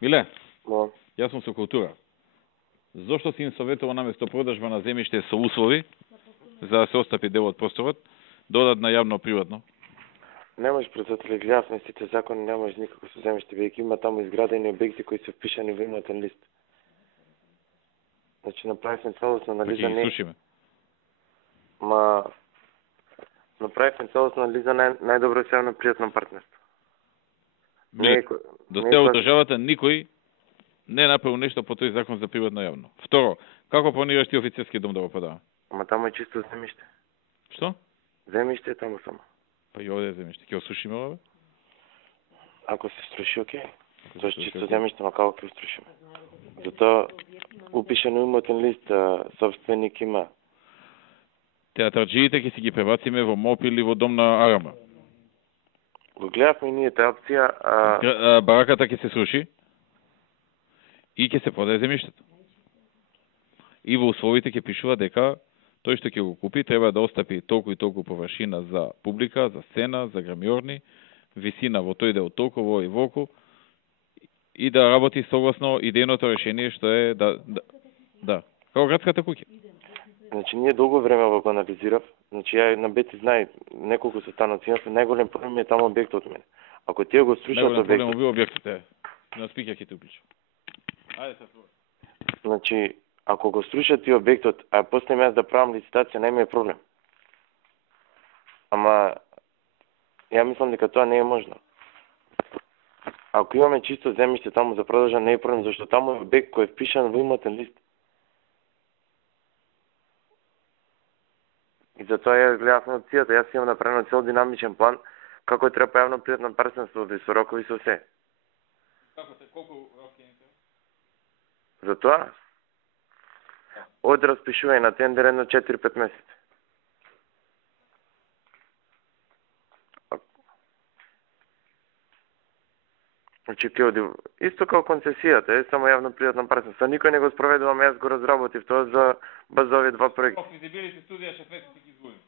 Миле, Но, јас сум со култура. Зошто си им советува наместо продажба на земјиште со услови, за да се остапи дел од просторот, додат на јавно-приватно? не можеш председатели, гледав на сите закони, не можеш никако со земјиште, бидејќи има таму изградени објекти кои се впишани во имотен лист. Значи направивме целосна анализа, Ќе ги слушаме. Направивме целосна анализа најдобро се јавно-приватно партнерство. До сега од државата никој не направил нешто по тој закон за приватно јавно. Второ, како планираш ти офицерски дом да го продава? Ама таму е чисто земјиште. Што? Земјиште е таму само. Па и овде е земјиште. Ќе осушиме ова? Ако се струши, окей. Тоа е чисто земјиште, ма како ќе струшиме? Затоа упишано имотен лист, собственик има. Театарџиите ќе си ги пребациме во МОП или во дом на Арама. Го гледавме и ние таа опција, Бараката ќе се сруши и ќе се продаде земјиштето. И во условите ќе пишува дека тој што ќе го купи треба да остапи толку и толку површина за публика, за сцена, за грамјорни, висина во тој дел толку и волку и да работи согласно идејното решение што е да. Како градската куќа. Значи, ние долго време го анализирав. Значи, ја на Бети знае неколку састаноци, најголем проблем е таму објектот мене. Ако тие го срушат објектот... Најголем објектот... проблем е објектот, на спикер ќе те упричам. Ајде се Значи, ако го срушат тие објектот, а после јас да правам лицитација, нема е проблем. Ама, ја мислам дека тоа не е можно. Ако имаме чисто земјиште таму за продажа, не е проблем, зашто таму е објект кој е впишан во имотен лист. И затоа ја гледавме опцијата, јас имам направено цел динамичен план како треба јавно-приватно партнерство со рокови со се. Колку роки е? Затоа од распишување на тендер едно 4-5 месеци. Значи, исто како концесијата, е само јавно-приватно партнерство. Никој не го спроведувам, јас го разработив тоа за баз овие два проекти. Физибилити студија 6 месеци ги изгубим.